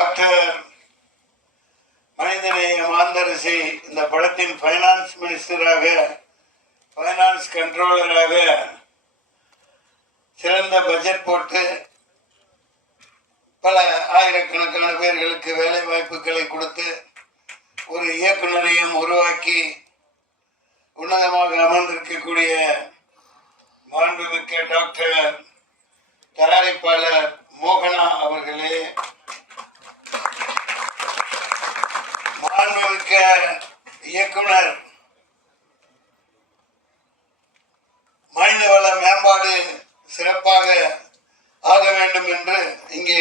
Doctor மனிதநேய மாந்தரசி இந்த படத்தின் ஃபைனான்ஸ் மினிஸ்டராக, ஃபைனான்ஸ் கண்ட்ரோலராக சிறந்த பட்ஜெட் போட்டு பல ஆயிரக்கணக்கான பேர்களுக்கு வேலை வாய்ப்புகளை கொடுத்து ஒரு இயக்குநரையும் உருவாக்கி உன்னதமாக அமர்ந்திருக்கக்கூடிய மாண்புமிக்க டாக்டர் தயாரிப்பாளர் மோகனா அவர்களே, மாண்புமிக்க இயக்குனர், மனிதவள மேம்பாடு சிறப்பாக ஆக வேண்டும் என்று இங்கே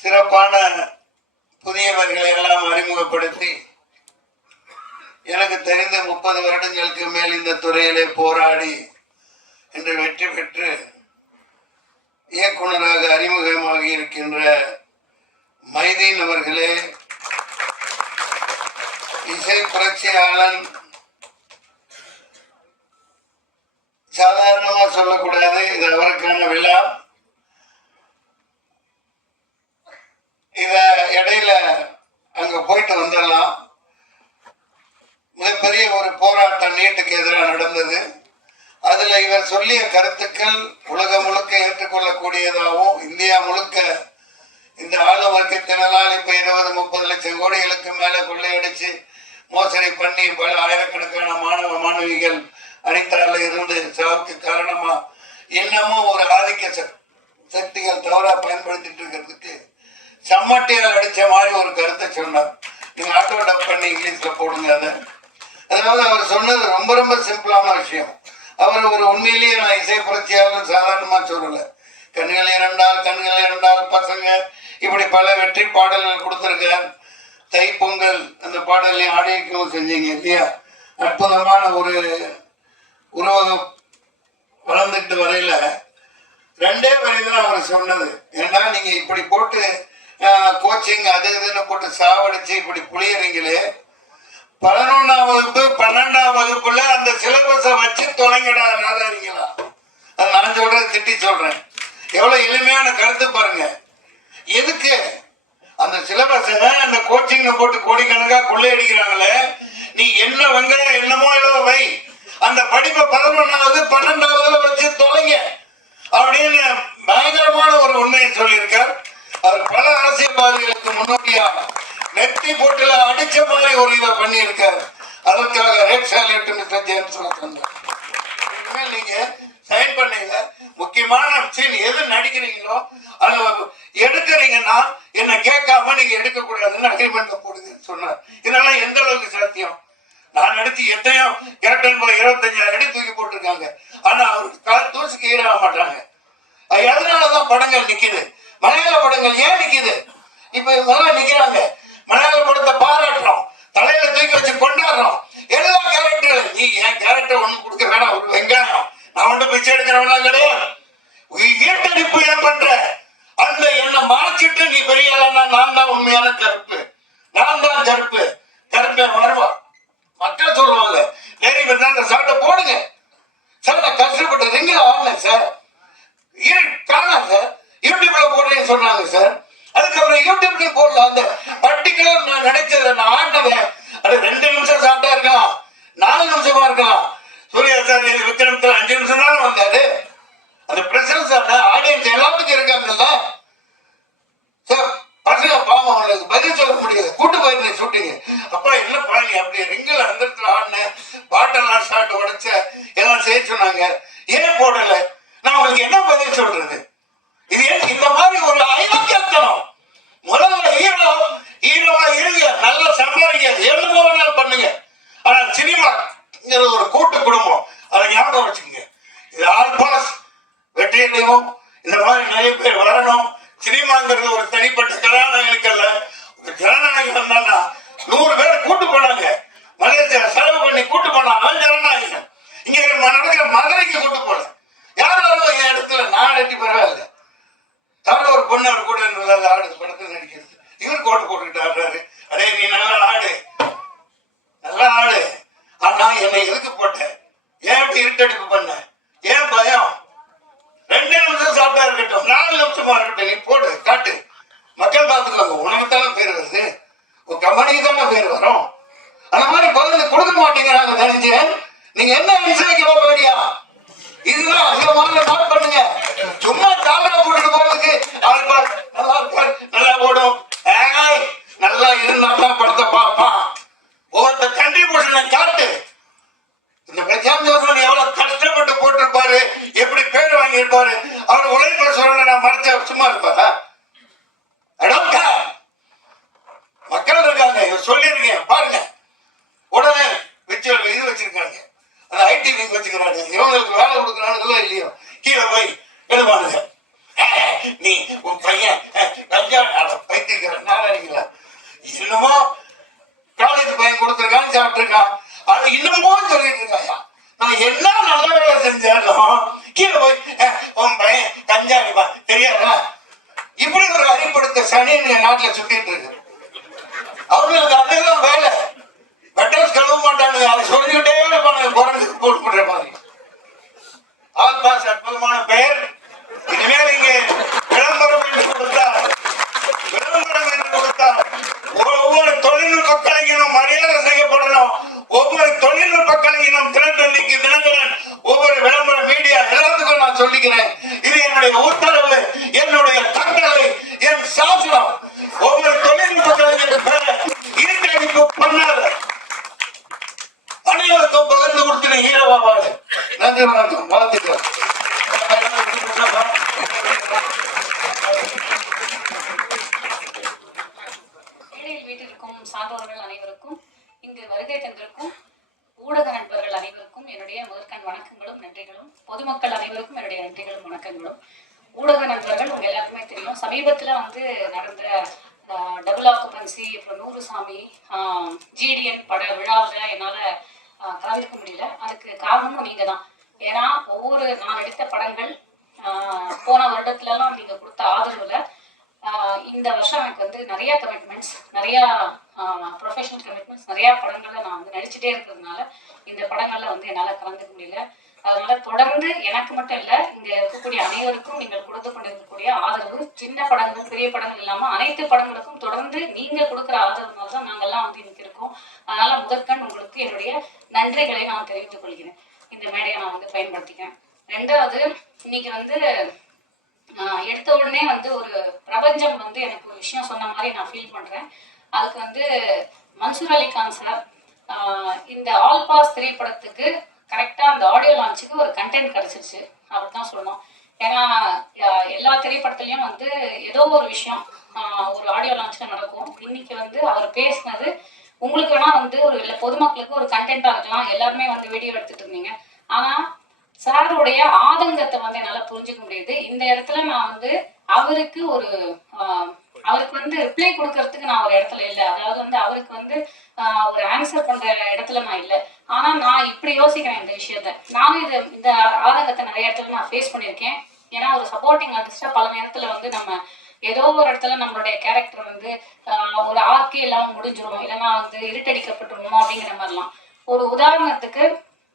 சிறப்பான புதியவர்களை எல்லாம் அறிமுகப்படுத்தி எனக்கு தெரிந்த 30 வருடங்களுக்கு மேல் இந்த துறையிலே போராடி இன்று வெற்றி பெற்று இயக்குனராக அறிமுகமாகி இருக்கின்ற மைதீன் அவர்களே, இசை புரட்சியாளன் சாதாரணமா சொல்லக்கூடாது, இது அவருக்கான விழா. இத இடையில அங்க போயிட்டு வந்துடலாம். மிகப்பெரிய ஒரு போராட்டம் நீட்டுக்கு எதிராக நடந்தது. அதுல இவர் சொல்லிய கருத்துக்கள் உலகம் முழுக்க ஏற்றுக்கொள்ளக்கூடியதாகவும், இந்தியா முழுக்க இந்த ஆளு வர்க்கத்தினரால் இப்ப 20-30 லட்சம் கோடிகளுக்கு மேல கொள்ளையடிச்சு மோசடி பண்ணி பல ஆயிரக்கணக்கான மாணவ மாணவிகள் அடித்தால இருந்து சாவுக்கு காரணமா இன்னமும் ஒரு ஆதிக்க சக்திகள் தவறா பயன்படுத்திட்டு இருக்கிறதுக்கு சம்மட்டியால் அடிச்ச மாதிரி ஒரு கருத்தை சொன்னார். நீங்க ஆட்டோ டப் பண்ணி இங்கிலீஷ்ல போடுங்க. அதாவது அவர் சொன்னது ரொம்ப ரொம்ப சிம்பிளான விஷயம். அவர் ஒரு உண்மையிலேயே நான் இசை புரட்சியாளர் சாதாரணமா சொல்லல. கண்கள் இரண்டால் பசங்க இப்படி பல வெற்றி பாடல்கள் கொடுத்திருக்கார். தைப்பொங்கல் அந்த பாடலையும் ஆடியோக்கவும் செஞ்சீங்க இல்லையா? அற்புதமான ஒரு உருவகம் வளர்ந்துட்டு வரையில 2 வரிதான் அவர் சொன்னது. ஏன்னா நீங்க இப்படி போட்டு கோச்சிங் அது இதுன்னு போட்டு சாவடிச்சு இப்படி புளியறீங்களே, 11ஆம் வகுப்பு 12ஆம் வகுப்புல அந்த சிலபஸை வச்சு தொலைங்கடா நாதாரிங்களா. அது நான் சொல்றது திட்டி சொல்றேன். எவ்வளவு எளிமையான கருத்து பாருங்க. எதுக்கு அந்த சிலபஸ அந்த கோச்சிங் போட்டு கோடிக்கணக்கா கொள்ளையடிக்கிறாங்களே, நீ என்ன வெங்காயம் என்னமோ ஏதோ வை, அந்த படிப்பை 11ஆவது 12ஆவதுல வச்சு தொலைங்க அப்படின்னு பயங்கரமான ஒரு உண்மையை சொல்லியிருக்கார். அவர் பல அரசியல்வாதிகளுக்கு முன்னோட்டியா நெத்தி போட்டுல அடிச்ச மாதிரி ஒரு இதை பண்ணி இருக்காரு. அதற்காக ரெட் சாலிட் மிஸ்டர் ஜேம்ஸ் சொன்னார். நீங்க சைன் பண்ணீங்க, முக்கியமான சீன் எது நடிக்கிறீங்களோ அதை எடுக்கிறீங்கன்னா என்ன கேட்காம நீங்க எடுக்க கூடாதுன்னு அக்ரிமெண்ட் போடுங்கன்னு சொன்னார். இதெல்லாம் எந்த அளவுக்கு சாத்தியம்? நான் நடிச்சு எத்தனையோ கேப்டன் போல 25 அடி தூக்கி போட்டிருக்காங்க. ஆனா அவருக்கு கால் தூசுக்கு ஈடாக மாட்டாங்க. எதனாலதான் படங்கள் நிக்குது? மலையாள படங்கள் ஏன் நிக்குது? இப்ப இவங்க நிக்கிறாங்க, மலையாள படத்தை பாராட்டுறோம், தலையில தூக்கி வச்சு கொண்டாடுறோம். எல்லா கேரக்டர் நீ என் கேரக்டர் ஒண்ணு கொடுக்க வேணாம், ஒரு வெங்காயம் நான் ஒன்று பிச்சை எடுக்கிறவனா கிடையாது. ஈட்டடிப்பு ஏன் பண்ற? அந்த என்ன மறைச்சிட்டு நீ பெரிய ஆளா, நான் தான் உண்மையான கருப்பு, நான் தான் கருப்பு, கருப்பை வருவான். மக்கள் சொல்லுவாங்க நேரி அந்த சாட்டை போடுங்க சார், நான் கஷ்டப்பட்டது எங்க ஆடினேன் சார், காணாம் சார், யூடியூப்ல போடுறேன்னு சொன்னாங்க சார். அதுக்கப்புறம் யூடியூப்லயும் போடல. அந்த பர்டிகுலர் நான் நினைச்சது நான் ஆடினதை அது 2 நிமிஷம் சாப்பிட்டா இருக்கலாம், 4 நிமிஷமா இருக்கலாம். சூர்யா சார் விக்ரமத்தில் 5 நிமிஷம் தான் வந்தாரு. அந்த பிரசன்ஸ் ஆடியன்ஸ் எல்லாத்துக்கும் இருக்காங்கல்ல சார். பசங்க பாவம் அவங்களுக்கு பதில் சொல்ல முடியாது. கூட்டு போயிருந்தேன் ஷூட்டிங். அப்பா என்ன பாருங்க அப்படி ரிங்கில் அந்த இடத்துல ஆடினேன், பாட்டெல்லாம் ஷாட் உடைச்ச எல்லாம் செய்ய சொன்னாங்க, ஏன் போடல? நான் உங்களுக்கு என்ன பதில் சொல்றது? இது இந்த மாதிரி ஒரு ஐலக்கியத்தனம். முதல்ல ஹீரோவா இருங்க, நல்ல சம்பாதிக்க, என்னமோ வேணாலும் பண்ணுங்க. ஆனா சினிமா ஒரு கூட்டு குடும்பம், அதை ஞாபகம் வச்சுக்கோங்க. இது ஆல் பாஸ் வெற்றியடையும். இந்த மாதிரி நிறைய பேர் வரணும். சினிமாங்கிறது ஒரு தனிப்பட்ட கதாநாயகனுக்கு அல்ல. ஒரு ஜனநாயகம் வந்தான்னா 100 பேர் கூட்டு போனாங்க, மலேசியா செலவு பண்ணி கூட்டு போனாங்க, ஜனநாயகம். இங்க நடக்கிற மதுரைக்கு கூட்டு போல யாரும் என் இடத்துல நான் எட்டி பரவாயில்ல. தவிர ஒரு பொண்ணு அவர் கூட ஆடு படத்தில் நடிக்கிறது, இவர் கோட்டு போட்டுக்கிட்டு ஆடுறாரு. அதே நீ நல்லா ஆடு, நல்லா ஆடு, ஆனா என்னை எதுக்கு போட்ட? ஏன் இப்படி இருட்டடிப்பு பண்ண? ஏன் பயம்? 2 நிமிஷம் சாப்பிட்டா இருக்கட்டும், 4 நிமிஷமா இருக்கட்டும், நீ போட்டு காட்டு, மக்கள் பார்த்துக்கோங்க. பேர் வரும். அந்த மாதிரி பதில் கொடுக்க மாட்டேங்கிறாங்க. தெரிஞ்சு நீங்க என்ன விசாரிக்க வேண்டியா? இதுதான் அதிகமான நோட் பண்ணுங்க. சும்மா காலரா போட்டுட்டு போறதுக்கு நல்லா இருப்பார், நல்லா போடும், நல்லா இருந்தா படத்தை பார்ப்பான். ஒவ்வொருத்த கண்டிப்பா காட்டு. இந்த பிரசாந்த் எவ்வளவு கஷ்டப்பட்டு போட்டிருப்பாரு, எப்படி பேர் வாங்கியிருப்பாரு. அவர் உழைப்ப சொல்ல நான் மறைச்ச சும்மா இருப்பாரா? மக்கள் இருக்காங்க, சொல்லியிருக்கேன் பாருங்க. உடனே இது வச்சிருக்காங்க, அந்த ஐடி விங் வச்சுக்கிறாங்க. இவங்களுக்கு வேலை கொடுக்குறானுங்களோ இல்லையோ, கீழே போய் எழுவானுங்க. நீ உன் பையன் பைத்திருக்கிற நாராயணிங்களா, இன்னமோ காலேஜ் பையன் கொடுத்துருக்கான்னு சாப்பிட்டுருக்கான். அது இன்னமும் சொல்லிட்டு இருக்காயா, நான் என்ன நல்ல வேலை செஞ்சாலும் கீழே போய் உன் பையன் கஞ்சாடிப்பா தெரியாதா? இப்படி ஒரு அறிவுப்படுத்த சனி நாட்டில் சுத்திட்டு இருக்கு. அவங்களுக்கு அதுதான் வேலை. பெட்ரோல் கழுவ மாட்டாங்க, அதை சொல்லிக்கிட்டே இருப்பாங்க. குரங்குக்கு போட்டு போடுற மாதிரி. ஆல்பாஸ் அற்புதமான பெயர். இனிமேல் இங்கே விளம்பரம் என்று கொடுத்தார், விளம்பரம் என்று கொடுத்தார். ஒவ்வொரு தொழில்நுட்ப கலைஞனும் மரியாதை செய்யப்படணும். ஒவ்வொரு தொழில்நுட்ப கலைஞனும் தினத்தன்னைக்கு தினகரன், ஒவ்வொரு விளம்பர மீடியா எல்லாத்துக்கும் நான் சொல்லிக்கிறேன். இது என்னுடைய உத்தரவு, என்னுடைய கட்டளை, என் சாசனம். ஒவ்வொரு தொழில்நுட்ப கலைஞருக்கு பேர ஈட்டடிப்பு பண்ணாத அனைவருக்கும் பகிர்ந்து கொடுத்துன ஈரவாவாடு. நன்றி, வணக்கம், வாழ்த்துக்கள். வீட்டிற்கும் சான்றோர்கள் அனைவருக்கும், இங்கு வருகை தந்திருக்கும் ஊடக நண்பர்கள் அனைவருக்கும் என்னுடைய முதற்கண் வணக்கங்களும் நன்றிகளும். பொதுமக்கள் அனைவருக்கும் என்னுடைய நன்றிகளும் வணக்கங்களும். ஊடக நண்பர்கள் உங்க எல்லாருக்குமே தெரியும், சமீபத்துல நடந்த டபுள் ஆக்குபன்சி, அப்புறம் நூறுசாமி, ஜிடிஎன் பட விழாவில் என்னால கலந்துக்க முடியல. அதுக்கு காரணமும் நீங்க தான். ஏன்னா நான் எடுத்த படங்கள் போன வருடத்துலலாம் நீங்க கொடுத்த ஆதரவுல இந்த வருஷம் எனக்கு நிறைய கமிட்மெண்ட்ஸ், நிறைய ப்ரொஃபஷனல் கமிட்மெண்ட்ஸ், நிறைய படங்கள்ல நான் நடிச்சுட்டே இருக்கிறதுனால இந்த படங்கள்ல என்னால கலந்துக்க முடியல. அதனால தொடர்ந்து எனக்கு மட்டும் இல்ல, இங்க இருக்கக்கூடிய அனைவருக்கும் நீங்கள் கொடுத்து கொண்டிருக்கக்கூடிய ஆதரவு, சின்ன படங்கள் பெரிய படங்கள் இல்லாம அனைத்து படங்களுக்கும் தொடர்ந்து நீங்க கொடுக்குற ஆதரவுனால தான் நாங்கெல்லாம் இன்னைக்கு இருக்கோம். அதனால முதற்கண் உங்களுக்கு என்னுடைய நன்றிகளை நான் தெரிவித்துக் கொள்கிறேன். இந்த மேடையை நான் பயன்படுத்திக்கிறேன். ரெண்டாவது, இன்னைக்கு எடுத்த உடனே ஒரு பிரபஞ்சம் எனக்கு ஒரு விஷயம் சொன்ன மாதிரி நான் ஃபீல் பண்றேன். அதுக்கு மன்சூர் அலிகான் சார் இந்த ஆல் பாஸ் திரைப்படத்துக்கு கரெக்டா அந்த ஆடியோ லான்ச்சுக்கு ஒரு கண்டென்ட் கிடைச்சிருச்சு அப்படிதான் சொல்லணும். ஏன்னா எல்லா திரைப்படத்துலயும் ஏதோ ஒரு விஷயம் ஒரு ஆடியோ லான்ச்ல நடக்கும். இன்னைக்கு அவர் பேசினது உங்களுக்கு வேணா ஒரு இல்ல பொதுமக்களுக்கு ஒரு கண்டென்ட்டா இருக்கலாம். எல்லாருமே வீடியோ எடுத்துட்டு இருந்தீங்க. ஆனா சாருடைய ஆதங்கத்தை என்னால புரிஞ்சுக்க முடியுது. இந்த இடத்துல நான் அவருக்கு அவருக்கு ரிப்ளை கொடுக்கறதுக்கு நான் ஒரு இடத்துல இல்லை. அதாவது அவருக்கு ஒரு ஆன்சர் பண்ற இடத்துல நான் இல்லை. ஆனா நான் இப்படி யோசிக்கிறேன் இந்த விஷயத்த. நானும் இந்த ஆதங்கத்தை நிறைய இடத்துல நான் ஃபேஸ் பண்ணியிருக்கேன். ஏன்னா ஒரு சப்போர்ட்டிங் ஆர்டிஸ்டா பல நேரத்துல நம்ம ஏதோ ஒரு இடத்துல நம்மளுடைய கேரக்டர் ஒரு ஆர்க்கே இல்லாம முடிஞ்சிரும், இல்லைன்னா இருட்டடிக்கப்பட்டுருமோ அப்படிங்கிற மாதிரிலாம். ஒரு உதாரணத்துக்கு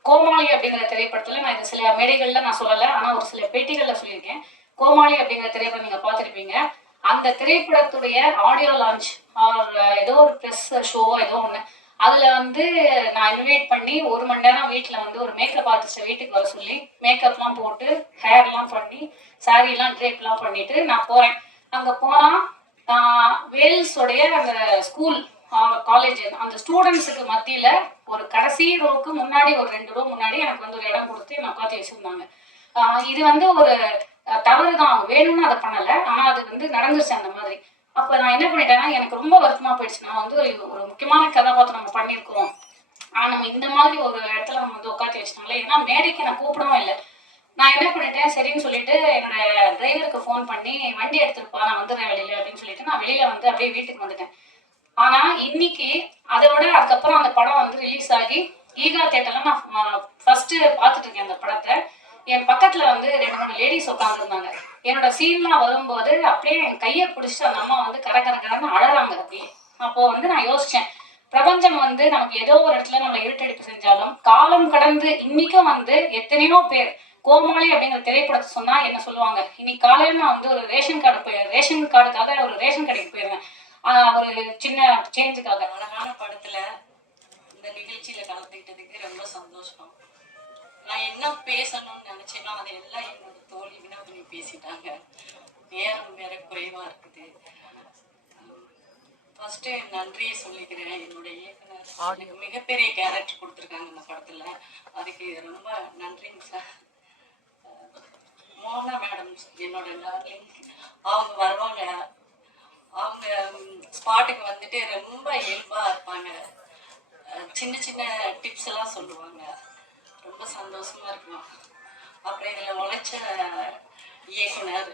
கோமாளி அப்படிங்கிற திரைப்படத்துல நான் இது சில மேடைகள்ல நான் சொல்லலை, ஆனா ஒரு சில பேட்டிகள்ல சொல்லியிருக்கேன். கோமாளி அப்படிங்கிற திரைப்படம் நீங்க பார்த்திருப்பீங்க. அந்த திரைப்படத்துடைய ஆடியோ லான்ச் ஏதோ ஒரு ப்ரெஸ் ஷோவோ ஏதோ ஒண்ணு, அதுல நான் இன்வைட் பண்ணி 1 மணி நேரம் வீட்டுல ஒரு மேக்கப் ஆர்டிஸ்ட வீட்டுக்கு வர சொல்லி மேக்கப்லாம் போட்டு ஹேர் எல்லாம் பண்ணி சாரி எல்லாம் ட்ரேப் எல்லாம் பண்ணிட்டு நான் போறேன். அங்க போனா வேல்ஸோடைய அந்த ஸ்கூல் காலேஜ் அந்த ஸ்டூடெண்ட்ஸுக்கு மத்தியில ஒரு கடைசி ரோவுக்கு முன்னாடி ஒரு 2 ரோ முன்னாடி எனக்கு ஒரு இடம் கொடுத்து என்ன உட்காந்து வச்சிருந்தாங்க. இது ஒரு தவறுதான், வேணும்னு அதை பண்ணல, ஆனா அது நடந்துருச்சு அந்த மாதிரி. அப்ப நான் என்ன பண்ணிட்டேன்னா எனக்கு ரொம்ப வருத்தமா போயிடுச்சு. நான் ஒரு முக்கியமான கதாபாத்திரம் நம்ம பண்ணியிருக்கோம், ஆனா நம்ம இந்த மாதிரி ஒரு இடத்துல நம்ம உட்காந்து வச்சிட்டாங்களே. ஏன்னா மேடைக்கு நான் கூப்பிடவும் இல்லை. நான் என்ன பண்ணிட்டேன், சரின்னு சொல்லிட்டு என்னோட டிரைவருக்கு ஃபோன் பண்ணி வண்டி எடுத்துருப்பா நான் வந்துடுறேன் வெளியில அப்படின்னு சொல்லிட்டு நான் வெளியில அப்படியே வீட்டுக்கு வந்துட்டேன். ஆனா இன்னைக்கு அதோட அதுக்கப்புறம் அந்த படம் ரிலீஸ் ஆகி ஈகா தியேட்டர்ல நான் ஃபர்ஸ்ட் பார்த்துட்டு இருக்கேன் அந்த படத்தை. என் பக்கத்துல 2-3 லேடிஸ் உட்காந்துருந்தாங்க. என்னோட சீன்லாம் வரும்போது அப்படியே என் கையை பிடிச்சிட்டு அந்த அம்மா கரன்னு அழறாங்க அப்படியே. அப்போ நான் யோசிச்சேன், பிரபஞ்சம் நமக்கு ஏதோ ஒரு இடத்துல நம்மளை இருட்டடிப்பு செஞ்சாலும் காலம் கடந்து இன்னைக்கும் எத்தனையோ பேர் கோமாளி அப்படிங்கிற திரைப்படத்தை சொன்னா என்ன சொல்லுவாங்க. இன்னைக்கு காலையில நான் ஒரு ரேஷன் கார்டுக்காக ஒரு ரேஷன் கடைக்கு போயிருந்தேன். ஒரு சின்ன சேஞ்சுக்காக. அழகான படத்துல இந்த நிகழ்ச்சியில கலந்துக்கிட்டதுக்கு ரொம்ப சந்தோஷம். நான் என்ன பேசணும்னு நினைச்சேனோ அதை எல்லாம் என்னோட தோழி வினோதினி பேசிட்டாங்க. நேரம் வேற குறைவா இருக்குது. ஃபர்ஸ்ட் நன்றியை சொல்லிக்கிறேன். என்னோட இயக்குனர் எனக்கு மிகப்பெரிய கேரக்டர் கொடுத்துருக்காங்க இந்த படத்துல, அதுக்கு ரொம்ப நன்றிங்க சார். மோகனா மேடம் என்னோட டார்லிங், அவங்க வருவாங்க, அவங்க ஸ்பாட்டுக்கு வந்துட்டு ரொம்ப இயல்பா இருப்பாங்க, சின்ன சின்ன டிப்ஸ் எல்லாம் சொல்லுவாங்க, ரொம்ப சந்தோஷமா இருக்கும். அப்புறம் இதில் உழைச்ச இயக்குனர்,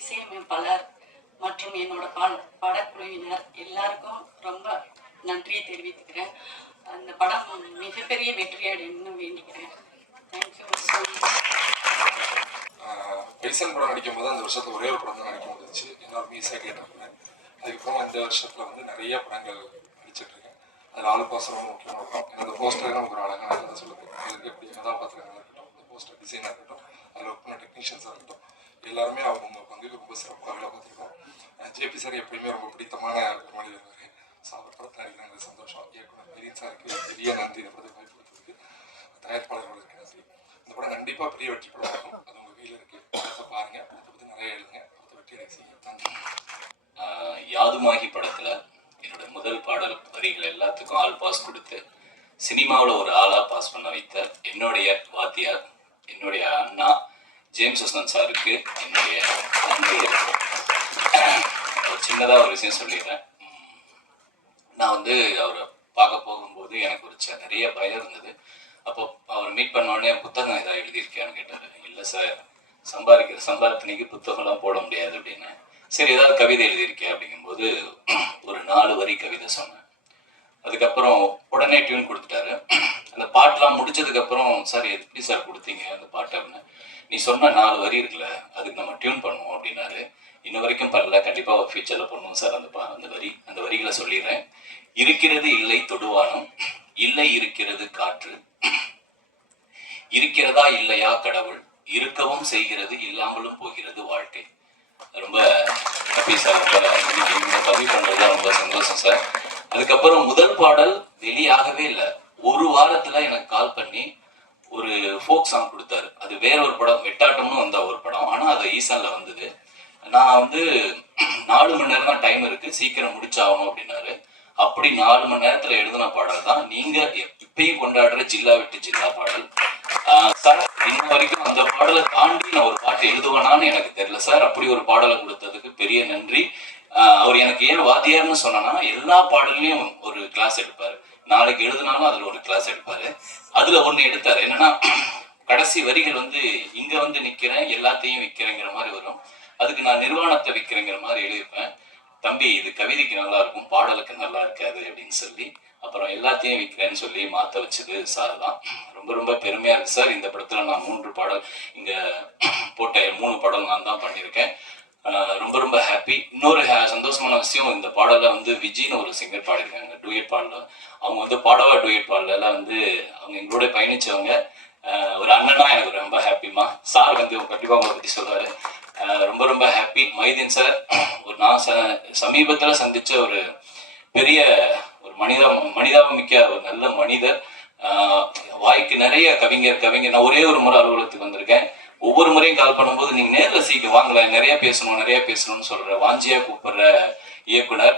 இசையமைப்பாளர் மற்றும் என்னோட படக்குழுவினர் எல்லாருக்கும் ரொம்ப நன்றியை தெரிவித்துக்கிறேன். அந்த படம் மிகப்பெரிய வெற்றியடையணும்னு வேண்டிக்கிறேன். Thank you so much. பைசன் படம் நடிக்கும் போது அந்த வருஷத்துல ஒரே ஒரு படம் தான் நடிக்க முடிஞ்சிச்சு. எல்லாருமே ஈஸியாக கேட்டிருக்கேன். அதுக்கப்புறம் இந்த வருஷத்துல வந்து நிறைய படங்கள் நடிச்சிட்டு இருக்கேன். அதில் ஆள் பாஸ் ரொம்ப முக்கியமாக இருக்கும். அந்த போஸ்டர் நமக்கு ஒரு அழகான இதை சொல்லுது. அதுக்கு எப்படி கதாபாத்திரங்களாக இருக்கட்டும், இந்த போஸ்டர் டிசைனாக இருக்கட்டும், அதில் ஒர்க் பண்ண டெக்னீஷியன்ஸாக இருக்கட்டும், எல்லாருமே அவங்க பங்குக்கு ரொம்ப சிறப்பாக வேலை பார்த்துருக்கோம். ஜேபி சார் எப்பயுமே ரொம்ப பிடித்தமான ஒரு மனிதர். சார் படத்தில் நடிக்கிறாங்க, சந்தோஷம். இயக்குனர் பெரியன் சாருக்கு பெரிய நன்றி. இந்த படத்தை வாய்ப்பு கொடுத்ததுக்கு தயாரிப்பாளர்களுக்கு நன்றி. இந்த படம் கண்டிப்பாக பெரிய வெற்றி படம் இருக்கும். அது உங்கள் கையில் இருக்குது. படத்தை பாருங்கள், படத்தை பற்றி நிறைய எழுதுங்க, படத்தை வெற்றி அடைய செய்யுங்க. நன்றி. யாதுமாகி படத்தில் என்னோட முதல் பாடல் வரிகள் எல்லாத்துக்கும் ஆல் பாஸ் கொடுத்து சினிமாவில் ஒரு ஆளாக பாஸ் பண்ண வைத்த என்னுடைய வாத்தியார், என்னுடைய அண்ணா ஜேம்ஸ் வசந்த் சாருக்கு என்னுடைய நன்றியை. சின்னதாக ஒரு விஷயம் சொல்லிடுறேன். நான் வந்து அவரை பார்க்க போகும்போது எனக்கு ஒரு நிறைய பயம் இருந்தது. அப்போ அவர் மீட் பண்ணோடனே புத்தகம் ஏதாவது எழுதியிருக்கேன்னு கேட்டார். இல்லை சார், சம்பாதித்தனைக்கு புத்தகம்லாம் போட முடியாது அப்படின்னு. சரி, ஏதாவது கவிதை எழுதியிருக்கேன் அப்படிங்கும்போது ஒரு 4 வரி கவிதை சொன்னேன். அதுக்கப்புறம் உடனே டியூன் கொடுத்துட்டாரு. அந்த பாட்டெலாம் முடிச்சதுக்கப்புறம், சார் எப்படி சார் கொடுத்தீங்க அந்த பாட்டு அப்படின்னு. நீ சொன்ன 4 வரி இருக்குல்ல, அதுக்கு நம்ம டியூன் பண்ணுவோம் அப்படின்னாரு. இன்ன வரைக்கும் பண்ணல, கண்டிப்பாக ஒரு ஃபியூச்சரில் பண்ணுவோம் சார். அந்த வரிகளை சொல்லிடுறேன். இருக்கிறது இல்லை தொடுவானம், இல்லை இருக்கிறது காற்று, இருக்கிறதா இல்லையா கடவுள், இருக்கவும் செய்கிறது இல்லாமலும் போகிறது வாழ்க்கை. ரொம்ப ஹாப்பி சார். ரொம்ப பதிவு பண்றதுதான் ரொம்ப சந்தோஷம் சார். அதுக்கப்புறம் முதல் பாடல் வெளியாகவே இல்லை. ஒரு வாரத்துல எனக்கு கால் பண்ணி ஒரு ஃபோக் சாங் கொடுத்தாரு. அது வேற ஒரு படம், வெட்டாட்டம்னு வந்த ஒரு படம், ஆனா அது ஈசான்ல வந்தது. நான் வந்து 4 மணி நேரம் தான் டைம் இருக்கு, சீக்கிரம் முடிச்சாகணும் அப்படின்னாரு. அப்படி 4 மணி நேரத்துல எழுதின பாடல் தான் நீங்க இப்பயும் கொண்டாடுற ஜில்லா விட்டு ஜில்லா பாடல். சார், இன்ன வரைக்கும் அந்த பாடலை தாண்டி நான் ஒரு பாட்டு எழுதுவேனான்னு எனக்கு தெரியல சார். அப்படி ஒரு பாடலை கொடுத்ததுக்கு பெரிய நன்றி. அவர் எனக்கு ஏன் வாத்தியார்னு சொன்னா, எல்லா பாடல்லையும் ஒரு கிளாஸ் எடுப்பாரு. நாளைக்கு எழுதினாலும் அதுல ஒரு கிளாஸ் எடுப்பாரு. அதுல ஒண்ணு எடுத்தாரு. என்னன்னா, கடைசி வரிகள் வந்து இங்க வந்து நிக்கிறேன், எல்லாத்தையும் விற்கிறேங்கிற மாதிரி வரும். அதுக்கு நான் நிர்வாணத்தை விற்கிறேங்கிற மாதிரி எழுதியிருப்பேன். தம்பி, இது கவிதைக்கு நல்லா இருக்கும், பாடலுக்கு நல்லா இருக்காது அப்படின்னு சொல்லி அப்புறம் எல்லாத்தையும் விற்கிறேன்னு சொல்லி மாற்ற வச்சது சார் தான். ரொம்ப ரொம்ப பெருமையா இருக்கு சார். இந்த படத்துல நான் 3 பாடல், இங்க போட்ட 3 பாடல் நான் தான் பண்ணியிருக்கேன். ரொம்ப ரொம்ப ஹாப்பி. இன்னொரு சந்தோஷமான விஷயம், இந்த பாடல வந்து விஜின்னு ஒரு சிங்கர் பாடிருக்காங்க டூயட் பாடல. அவங்க வந்து பாடவா டூயட் பாடல வந்து அவங்க எங்களோட பயணிச்சவங்க. ஒரு அண்ணனா எனக்கு ரொம்ப ஹாப்பிமா. சார் வந்து கண்டிப்பா உங்களை பத்தி சொல்லுவாரு. ரொம்ப ரொம்ப ஹாப்பி. மைதீன் சார், நான் சமீபத்துல சந்திச்ச ஒரு பெரிய ஒரு மனிதாபமிக்க ஒரு நல்ல மனிதர். வாய்க்கு நிறைய கவிஞர். நான் ஒரே ஒரு முறை அலுவலகத்துக்கு வந்திருக்கேன். ஒவ்வொரு முறையும் கால் பண்ணும்போது நீங்க நேரில் சீக்கிரம் வாங்கல, நிறைய பேசணும்னு சொல்ற வாஞ்சியா கூப்பிடுற இயக்குனர்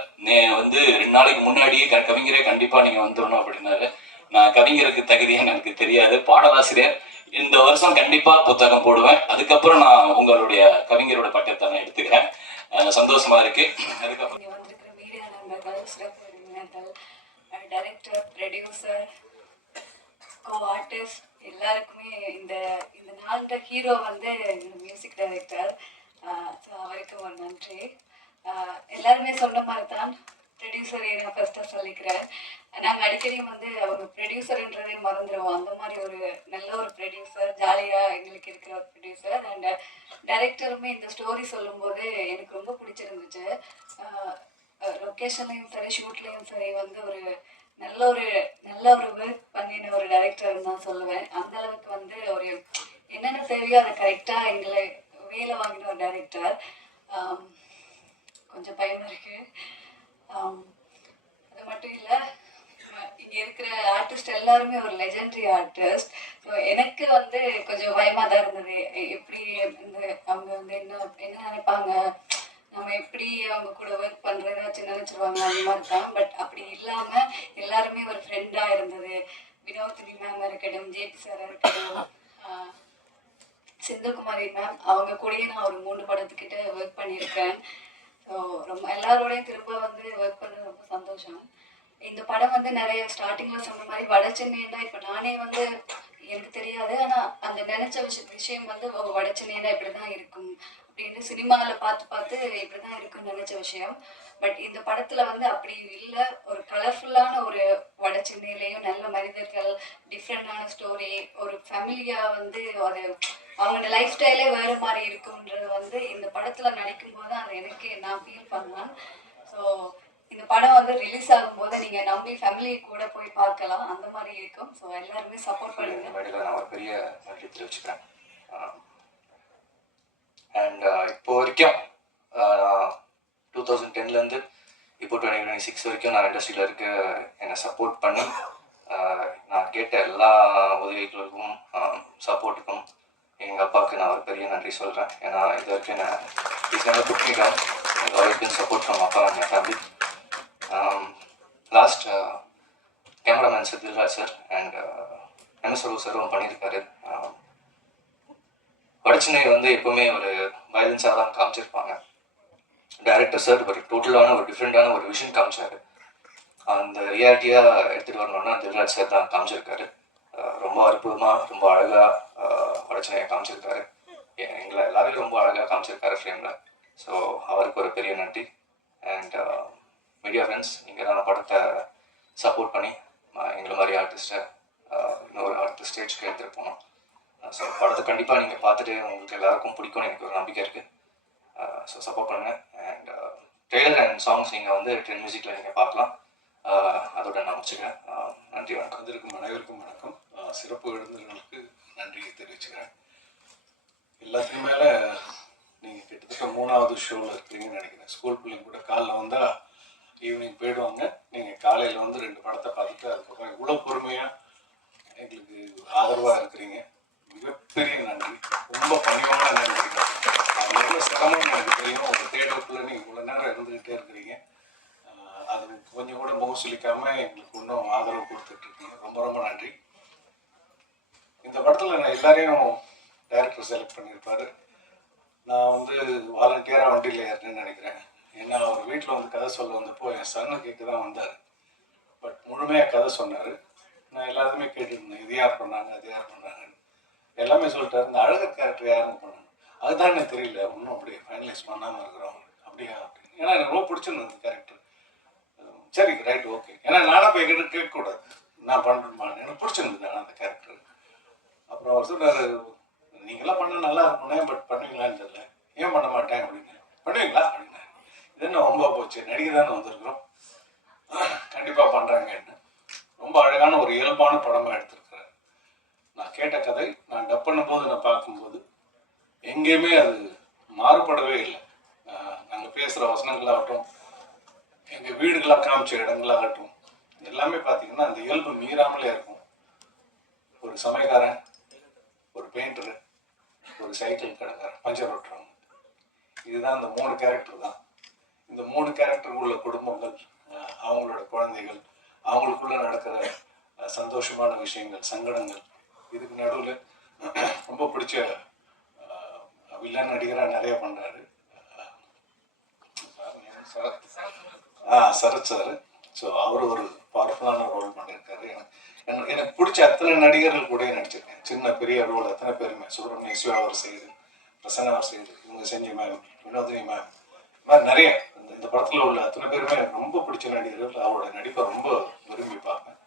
வந்து 2 நாளைக்கு முன்னாடியே கவிஞரே கண்டிப்பா நீங்க வந்துடணும் அப்படின்னாரு. நான் கவிஞருக்கு தகுதியான்னு எனக்கு தெரியாது, பாடலாசிரியர். இந்த வருஷம் கண்டிப்பா புத்தகம் போடுவேன். அதுக்கப்புறம் நான் உங்களுடைய கவிஞரோட பட்டத்தை நான் எடுத்துக்கிறேன். சந்தோஷமா இருக்கு. அதுக்கப்புறம் வந்திருக்கிற மீடியா நண்பர்கள், சிறப்பு விருந்தினர்கள், டைரக்டர், ப்ரொடியூசர், கோ ஆர்டிஸ்ட் எல்லாருக்குமே இந்த நாளோட ஹீரோ வந்து மியூசிக் டைரக்டர். அவருக்கு ஒரு நன்றி. எல்லாருமே சொன்ன மாதிரி தான் ப்ரொடியூசரை நான் ஃபர்ஸ்ட்டாக சொல்லிக்கிறேன். நாங்கள் அடிக்கடி வந்து அவங்க ப்ரொடியூசர்ன்றதே மறந்துடுவோம். அந்த மாதிரி ஒரு நல்ல ஒரு ப்ரொடியூசர், ஜாலியாக எங்களுக்கு இருக்கிற ஒரு ப்ரொடியூசர். அண்ட் டைரக்டருமே இந்த ஸ்டோரி சொல்லும்போது எனக்கு ரொம்ப பிடிச்சிருந்துச்சு. லொக்கேஷன்லையும் சரி, ஷூட்லேயும் சரி வந்து ஒரு நல்ல ஒரு ஒர்க் பண்ணின ஒரு டைரக்டர்னு தான் சொல்லுவேன். அந்த அளவுக்கு வந்து ஒரு என்னென்ன தேவையோ அதை கரெக்டாக எங்களை வேலை வாங்கின ஒரு டைரக்டர். கொஞ்சம் பயமா இருக்கு. அது மட்டும் இல்லை, இங்கே இருக்கிற ஆர்டிஸ்ட் எல்லாருமே ஒரு லெஜெண்டரி ஆர்டிஸ்ட். ஸோ எனக்கு வந்து கொஞ்சம் பயமாக தான் இருந்தது. எப்படி இந்த அவங்க வந்து என்ன நினைப்பாங்க, நம்ம எப்படி அவங்க கூட ஒர்க் பண்ணுறதாச்சும் நினச்சிருவாங்க, அந்த மாதிரி தான். பட் அப்படி இல்லாமல் எல்லாருமே ஒரு ஃப்ரெண்டாக இருந்தது. வினோதினி மேம் இருக்கட்டும், ஜேபி சார் இருக்கட்டும், செந்தில்குமாரி மேம், அவங்க கூடயே நான் ஒரு 3 படத்துக்கிட்ட ஒர்க் பண்ணியிருக்கேன். ஸோ ரொம்ப எல்லாரோடையும் திரும்ப வந்து ஒர்க் பண்ண ரொம்ப சந்தோஷம். இந்த படம் வந்து நிறைய ஸ்டார்டிங்கில் சொன்ன மாதிரி வட சென்னைன்னா இப்போ நானே வந்து எனக்கு தெரியாது, ஆனால் அந்த நினச்ச விஷயம் வந்து வட சென்னைனா இப்படி தான் இருக்கும் அப்படின்னு சினிமாவில் பார்த்து இப்படி தான் இருக்குன்னு நினச்ச விஷயம். பட் இந்த படத்தில் வந்து அப்படி இல்லை. ஒரு கலர்ஃபுல்லான ஒரு வட சென்னையிலையும் நல்ல மனிதர்கள், டிஃப்ரெண்டான ஸ்டோரி, ஒரு ஃபேமிலியாக வந்து அது அவங்களோட லைஃப் ஸ்டைலே வேறு மாதிரி இருக்குன்றது வந்து இந்த படத்தில் நடிக்கும் போது அது எனக்கு நான் ஃபீல் பண்ணேன். ஸோ இந்த படம் வந்து ரிலீஸ் ஆகும்போது நீங்கள் நம்பி ஃபேமிலி கூட போய் பார்க்கலாம், அந்த மாதிரி இருக்கும். ஸோ எல்லாருமே சப்போர்ட் பண்ணுங்க. மேடையில் நான் ஒரு பெரிய நன்றி தெரிவிச்சுக்கிறேன். அண்ட் இப்போ வரைக்கும் 2010லேருந்து இப்போ 2026 வரைக்கும் நான் இண்டஸ்ட்ரியில் இருக்க என்னை சப்போர்ட் பண்ணி நான் கேட்ட எல்லா உதவிகளுக்கும் சப்போர்ட்டுக்கும் எங்கள் அப்பாவுக்கு நான் ஒரு பெரிய நன்றி சொல்கிறேன். ஏன்னா இது வரைக்கும் என்ன இஸ் குக்கிங்காக எனக்கு ஆல்வேஸ் சப்போர்ட் ஃப்ரம் அப்பா and family. Last cameraman Sithilraj sir and MS Rao சாரும் பண்ணியிருக்காரு. வடச்சென்னை வந்து எப்பவுமே ஒரு வயலன்ஸாக தான் காமிச்சிருப்பாங்க. டைரக்டர் சார் ஒரு டோட்டலான ஒரு டிஃப்ரெண்டான ஒரு விஷன் காமிச்சாரு. அந்த ரியாலிட்டியாக எடுத்துகிட்டு வரணும்னா தில்ராஜ் சார் தான் காமிச்சிருக்காரு. ரொம்ப அற்புதமாக, ரொம்ப அழகாக வடச்சென்னையை காமிச்சிருக்காரு. எங்களை எல்லாரையும் ரொம்ப அழகாக காமிச்சிருக்காரு ஃப்ரேமில். ஸோ அவருக்கு ஒரு பெரிய நன்றி. அண்ட் மீடியா ஃப்ரெண்ட்ஸ், நீங்கள் தான் படத்தை சப்போர்ட் பண்ணி எங்களை மாதிரி ஆர்டிஸ்ட்டை இன்னொரு அடுத்த ஸ்டேஜ்க்கு எடுத்துகிட்டு போனோம். ஸோ படத்தை கண்டிப்பாக நீங்கள் பார்த்துட்டு உங்களுக்கு எல்லாருக்கும் பிடிக்கும்னு எனக்கு ஒரு நம்பிக்கை இருக்குது. ஸோ சப்போர்ட் பண்ணுங்கள். அண்ட் ட்ரெய்லர் அண்ட் சாங்ஸ் நீங்கள் வந்து ட்ரெண்ட் மியூசிக்கில் நீங்கள் பார்க்கலாம். அதோட நான் முடிச்சுக்கிறேன். நன்றி, வணக்கம். வந்திருக்கும் அனைவருக்கும் வணக்கம். சிறப்பு விருந்தினர்களுக்கு நன்றியை தெரிவிச்சுக்கிறேன். எல்லாத்துக்கும் மேலே நீங்கள் கிட்டத்தட்ட 3வது ஷோவில் இருக்கிறீங்கன்னு நினைக்கிறேன். ஸ்கூல் பிள்ளைங்க கூட காலைல வந்தால் ஈவினிங் போயிடுவாங்க. நீங்கள் காலையில் வந்து 2 படத்தை பார்த்துட்டு அதுக்கப்புறம் இவ்வளோ பொறுமையாக எங்களுக்கு ஆதரவாக இருக்கிறீங்க. மிகப்பெரிய நன்றி, ரொம்ப பணிவான நன்றி. அது எவ்வளோ சிரமம்னு எனக்கு தெரியும். ஒரு தேட்டருக்குள்ளே நீங்கள் இவ்வளோ நேரம் இருந்துக்கிட்டே இருக்கிறீங்க. அது கொஞ்சம் கூட முகசுலிக்காமல் எங்களுக்கு இன்னும் ஆதரவு கொடுத்துட்ருக்கீங்க. ரொம்ப ரொம்ப நன்றி. இந்த படத்தில் நான் எல்லாரையும் டைரக்டர் செலக்ட் பண்ணியிருப்பாரு. நான் வந்து வாலண்டியராக வண்டியில் ஏறினேன்னு நினைக்கிறேன். ஏன்னா அவர் வீட்டில் வந்து கதை சொல்ல வந்தப்போ என் சன்னு கேட்டு தான் வந்தார். பட் முழுமையாக கதை சொன்னார். நான் எல்லாருமே கேட்டுருந்தேன், இது யார் பண்ணாங்க, அது யார் பண்ணாங்கன்னு. எல்லாமே சொல்லிட்டாரு. இந்த அழகர் கேரக்டர் யாருன்னு பண்ணாங்க, அதுதான் எனக்கு தெரியல, இன்னும் அப்படியே ஃபைனலைஸ் பண்ணாமல் இருக்கிறோம் அப்படியா அப்படின்னு. ஏன்னா எனக்கு ரொம்ப பிடிச்சிருந்தது கேரக்டர். சரி, ரைட், ஓகே. ஏன்னா நானும் போய் கேட்கக்கூடாது, நான் பண்ணுறேன், எனக்கு பிடிச்சிருந்தது ஆனால் அந்த கேரக்டர். அப்புறம் அவர் சொன்னார், நீங்களாம் பண்ண நல்லா இருக்கணும், பட் பண்ணுவீங்களான்னு தெரியல, ஏன் பண்ண மாட்டேன் அப்படின்னு. பண்ணுவீங்களா அப்படின்னு. இது என்ன ரொம்ப போச்சு, நடிகை தானே வந்திருக்கிறோம், கண்டிப்பாக பண்ணுறாங்கன்னு. ரொம்ப அழகான ஒரு இயல்பான படமாக எடுத்திருக்கிறேன். நான் கேட்ட கதை நான் டப் பண்ணும்போது நான் பார்க்கும்போது எங்கேயுமே அது மாறுபடவே இல்லை. நாங்கள் பேசுகிற வசனங்களாகட்டும், எங்கள் வீடுகளாக காமிச்ச இடங்களாகட்டும், எல்லாமே பார்த்தீங்கன்னா அந்த இயல்பு மீறாமலே இருக்கும். ஒரு சமையல்காரன், ஒரு பெயிண்டரு, ஒரு சைக்கிள் கடைக்காரன், பஞ்சர் ஓட்டுறவங்க, இதுதான் அந்த 3 கேரக்டர் தான். இந்த 3 கேரக்டர் உள்ள குடும்பங்கள், அவங்களோட குழந்தைகள், அவங்களுக்குள்ள நடக்கிற சந்தோஷமான விஷயங்கள், சங்கடங்கள், இதுக்கு நடுவில் ரொம்ப பிடிச்ச வில்லன் நடிகராக நிறைய பண்ணுறாரு சரத் சார். ஸோ அவர் ஒரு பவர்ஃபுல்லான ரோல் பண்ணியிருக்காரு. எனக்கு பிடிச்ச அத்தனை நடிகர்கள் கூட நடிச்சிருக்கேன். சின்ன பெரிய ரோல் அத்தனை பேருமே, சுப்ரமணிய சிவா அவர் செய்யுது, பிரசன்னா அவர் செய்யுது, இவங்க செஞ்ச மேம், வினோதினி மேம், இந்த மாதிரி நிறைய இந்த படத்தில் உள்ள அத்தனை பேருமே எனக்கு ரொம்ப பிடிச்ச நடிகர்கள். அவரோட நடிப்பை ரொம்ப விரும்பி பார்ப்பேன்.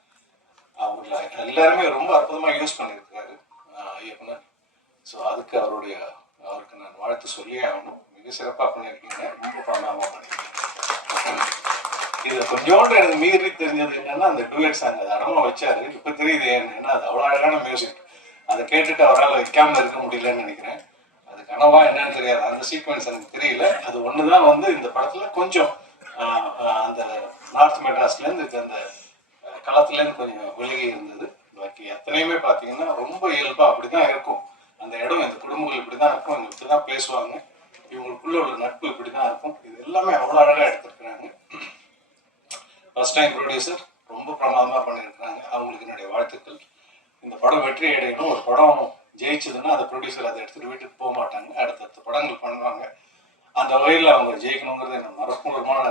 அவங்க எல்லாருமே ரொம்ப அற்புதமாக யூஸ் பண்ணியிருக்காரு இயக்குனர். ஸோ அவருக்கு நான் வாழ்த்து சொல்லியே ஆகணும். மிக சிறப்பாக பண்ணியிருக்கீங்க, ரொம்ப பண்ணாமல் பண்ணியிருக்கீங்க. இதில் கொஞ்சோண்டு எனக்கு மீறி தெரிஞ்சது என்னன்னா அந்த டூயட் சாங், அது அடமா வச்சாரு. இப்போ தெரியுது ஏன்னா அது அவ்வளோ அழகான மியூசிக். அதை கேட்டுட்டு அவரால் வைக்காமல் இருக்க முடியலன்னு நினைக்கிறேன். அதுக்கு கனவா என்னன்னு தெரியாது, அந்த சீக்வன்ஸ் எனக்கு தெரியல. அது ஒண்ணுதான் வந்து இந்த படத்துல கொஞ்சம் அந்த நார்த் மெட்ராஸ்லேருந்து அந்த களத்துலேருந்து கொஞ்சம் விலகி இருந்தது. பாக்கி எத்தனையுமே பார்த்தீங்கன்னா ரொம்ப இயல்பா அப்படிதான் இருக்கும். அந்த இடம், இந்த குடும்பங்கள் இப்படிதான் இருக்கும், இவங்க இப்படிதான் பேசுவாங்க, இவங்களுக்குள்ள உள்ள நட்பு இப்படிதான் இருக்கும். இது எல்லாமே அவ்வளோ அழகா எடுத்திருக்கிறாங்க. ஃபர்ஸ்ட் டைம் ப்ரொடியூசர் ரொம்ப பிரமாதமா பண்ணியிருக்கிறாங்க. அவங்களுக்கு என்னுடைய வாழ்த்துக்கள். இந்த படம் வெற்றி அடையணும். ஒரு படம் ஜெயிச்சதுன்னா அந்த ப்ரொடியூசர் அதை எடுத்துட்டு வீட்டுக்கு போக மாட்டாங்க, அடுத்தடுத்த படங்கள் பண்ணுவாங்க. அந்த வகையில் அவங்க ஜெயிக்கணுங்கிறது என்ன மறக்குமான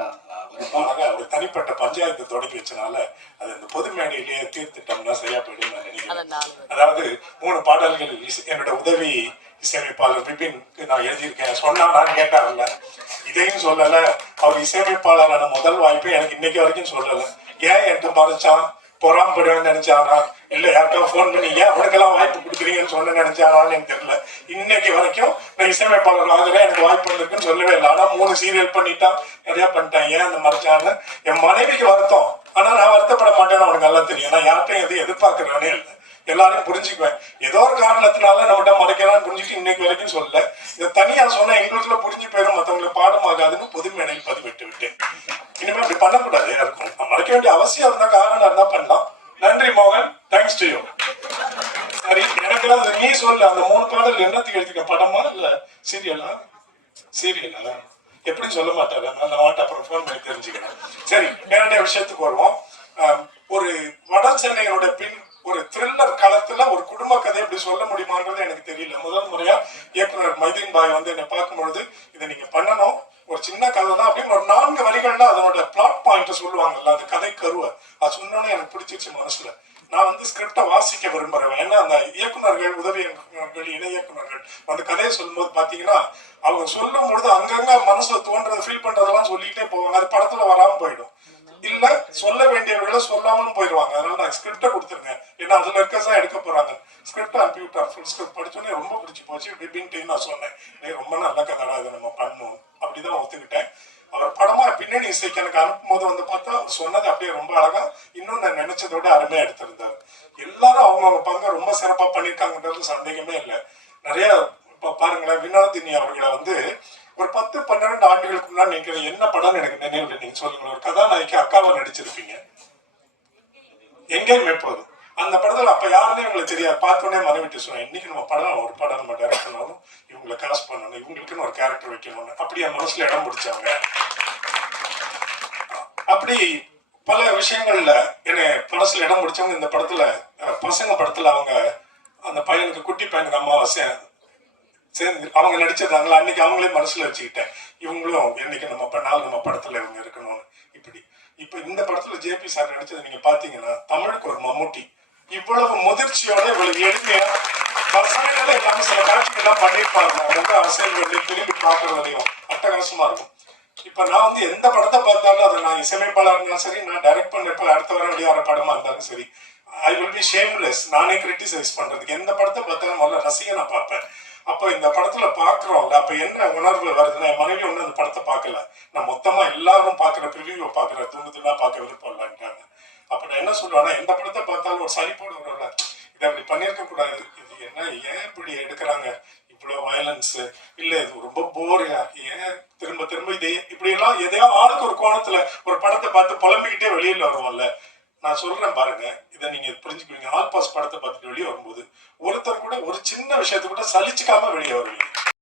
விருப்பமாக ஒரு தனிப்பட்ட பஞ்சாயத்து தொடங்கி வச்சனால அது இந்த பொது மேடையிலேயே தீர்த்திட்டம்னா சரியா போயிடும் நான் நினைக்கிறேன். அதாவது 3 பாடல்கள் என்னோட உதவி இசையமைப்பாளர் விபின்க்கு நான் எழுதியிருக்கேன் சொன்னா நான் கேட்டார்ல, இதையும் சொல்லல. அவர் இசையமைப்பாளரான முதல் வாய்ப்பை எனக்கு இன்னைக்கு வரைக்கும் சொல்லல. ஏன் என்கிட்ட மறைச்சான், பொறாமப்படுவேன்னு நினைச்சானா, இல்ல யாருக்கா போன் பண்ணி ஏன் அவனுக்கெல்லாம் வாய்ப்பு கொடுக்குறீங்கன்னு சொன்ன நினைச்சானான்னு எனக்கு தெரியல. இன்னைக்கு வரைக்கும் நான் இசையமைப்பாளர் ஆகிறேன், எனக்கு வாய்ப்பு வந்திருக்குன்னு சொல்லவே இல்லை. ஆனா 3 சீரியல் பண்ணிட்டான், நிறைய பண்ணிட்டான். ஏன் அந்த மறைச்சான்னு என் மனைவிக்கு வருத்தம். ஆனா நான் வருத்தப்பட மாட்டேன்னு அவனுக்கு நல்லா தெரியும். நான் யார்ட்டையும் எதுவும் எதிர்பார்க்கிறவனே இல்லை, எல்லாரையும் புரிஞ்சுக்குவேன். ஏதோ ஒரு காரணத்தினால நம்மகிட்ட மறைக்கிறான்னு புரிஞ்சுட்டு இன்னைக்கு வரைக்கும் சொல்ல. இதை தனியா சொன்னா எங்களுக்குள்ள புரிஞ்சு போயிடும், மற்றவங்களுக்கு பாடமாகாதுன்னு பொது மேடையில் பதிவிட்டு விட்டேன். இனிமே அப்படி பண்ணக்கூடாது. யாருக்கும் மறைக்க வேண்டிய அவசியம் இருந்தா காரணம் இருந்தா பண்ணலாம். நன்றி மோகன், தேங்க்ஸ் டு யூ. சரி, எனக்கு நீ சொல்லு, அந்த 3 பாடல் என்னத்துக்கு எழுதிக்க, படமா இல்ல சீரியலா? சீரியலா எப்படின்னு சொல்ல மாட்டாரு, நான் வாட்ட அப்புறம் ஃபோன் பண்ணி தெரிஞ்சுக்கிறேன். சரி, என்னுடைய விஷயத்துக்கு வருவோம். ஒரு வட சென்னையோட பின் ஒரு த்ரில்லர் களத்துல ஒரு குடும்ப கதை எப்படி சொல்ல முடியுமான்றது எனக்கு தெரியல. முதல் முறையா இயக்குனர் மைதீன் பாய் வந்து என்னை பார்க்கும்பொழுது இதை நீங்க பண்ணணும், ஒரு சின்ன கதை தான் அப்படின்னு ஒரு 4 வரிகள்ல அதனோட பிளாட் பாயிண்ட் சொல்லுவாங்கல்ல, அது கதை கருவை அது சொன்னோன்னு எனக்கு பிடிச்சிருச்சு மனசுல. நான் வந்து ஸ்கிரிப்டை வாசிக்க விரும்புறேன். ஏன்னா அந்த இயக்குநர்கள், உதவி இயக்குநர்கள், இணை இயக்குநர்கள் அந்த கதையை சொல்லும்போது பாத்தீங்கன்னா அவங்க சொல்லும் பொழுது அங்கங்க மனசுல தோன்றது ஃபீல் பண்றதெல்லாம் சொல்லிட்டே போவாங்க. அது படத்துல வராம போயிடும், இல்ல சொல்ல வேண்டியவர்களை சொல்லாமலும் போயிடுவாங்க. அதனால நான் ஸ்கிரிப்டை கொடுத்துருங்க, ஏன்னா அதுல இருக்கதான் எடுக்க போறாங்க. ஸ்கிரிப்ட் கம்ப்யூட்டர் ஃபுல் ஸ்கிரிப்ட் படிச்சோன்னே ரொம்ப பிடிச்சி போச்சு. பிபின்ட்டு நான் சொன்னேன், ரொம்ப நல்ல கதைடா, இதை நம்ம பண்ணணும் அப்படிதான் ஒத்துக்கிட்டேன். அவர் படமா பின்னணி இசைக்கு எனக்கு அனுப்பும் போது வந்து பார்த்தா அவர் சொன்னது அப்படியே ரொம்ப அழகா, இன்னும் நான் நினைச்சதை விட அருமையா எடுத்திருந்தாரு. எல்லாரும் அவங்கவுங்க பங்க ரொம்ப சிறப்பா பண்ணியிருக்காங்கன்றது சந்தேகமே இல்லை. நிறைய பாருங்களேன், வினோதினி அவர்களை வந்து ஒரு 10-12 ஆண்டுகளுக்கு முன்னாடி நீங்க என்ன படம் எனக்கு நினைவு நீங்க சொல்லுங்க. ஒரு கதாநாயகி அக்காவா நடிச்சிருப்பீங்க, எங்கேயுமே போதும். அந்த படத்துல அப்ப யாருன்னே உங்களுக்கு தெரியாது, பார்த்தோன்னே மனைவிட்டு சொன்னேன், இன்னைக்கு நம்ம படம் ஒரு படம் நம்ம டைரக்ட் பண்ணணும், இவங்களை காஸ்ட் பண்ணணும், இவங்களுக்குன்னு ஒரு கேரக்டர் வைக்கணும்னு. அப்படி என் மனசுல இடம் பிடிச்சாங்க. அப்படி பல விஷயங்கள்ல என்னை மனசுல இடம் பிடிச்சவங்க இந்த படத்துல, பசங்க படத்துல அவங்க அந்த பையனுக்கு, குட்டி பையனுக்கு அம்மாவை சேர்ந்து அவங்க நடிச்சிருந்தாங்களா, அன்னைக்கு அவங்களே மனசுல வச்சுக்கிட்டேன், இவங்களும் என்னைக்கு நம்ம பண்ணாலும் நம்ம படத்துல இவங்க இருக்கணும்னு. இப்படி இப்ப இந்த படத்துல ஜேபி சார் நடிச்சது நீங்க பாத்தீங்கன்னா தமிழுக்கு ஒரு மம்முட்டி. இவ்வளவு முதிர்ச்சியோட இவ்வளவு எளிமையா பசங்களை இல்லாம சில காட்சிகள்லாம் பண்ணிருப்பாங்க. முக அரசியல்களையும் திரும்பி பார்க்கறதையும் அட்டகாசமா இருக்கும். இப்ப நான் வந்து எந்த படத்தை பார்த்தாலும் அதை நான் இசையமைப்பாளர் இருந்தாலும் சரி, நான் டைரக்ட் பண்ண அடுத்த வர வெளியே வர படமா இருந்தாலும் சரி, ஐ வில் பி ஷேம்லெஸ். நானே கிரிட்டிசைஸ் பண்றதுக்கு எந்த படத்தை பார்த்தாலும் முதல்ல ரசிகனை பார்ப்பேன். அப்ப இந்த படத்துல பாக்குறோம்ல, அப்ப என்ன உணர்வு வருதுன்னா, என் மனைவி ஒண்ணு அந்த படத்தை பார்க்கல, நான் மொத்தமா எல்லாரும் பாக்குற ப்ரிவியூவை பாக்குற துண்டுலாம் பார்க்க விருப்பம் இல்லைன்ட்டாங்க. அப்ப நான் என்ன சொல்லுவேன்னா, எந்த படத்தை பார்த்தாலும் ஒரு சலிப்போடு வரல, இதை அப்படி பண்ணிருக்க கூடாது, இது என்ன ஏன் இப்படி எடுக்கிறாங்க, இவ்வளவு வயலன்ஸ் இல்ல, இது ரொம்ப போரியா, ஏன் திரும்ப திரும்ப இதே இப்படி எல்லாம் எதையோ ஆளுக்கு ஒரு கோணத்துல ஒரு படத்தை பார்த்து புலம்பிக்கிட்டே வெளியில வருவோம்ல. நான் சொல்றேன் பாருங்க, இதை நீங்க புரிஞ்சுக்குவீங்க. ஆல் பாஸ் படத்தை பார்த்துட்டு வெளியே வரும்போது ஒருத்தர் கூட ஒரு சின்ன விஷயத்த கூட சலிச்சுக்காம வெளியே வருவீங்க.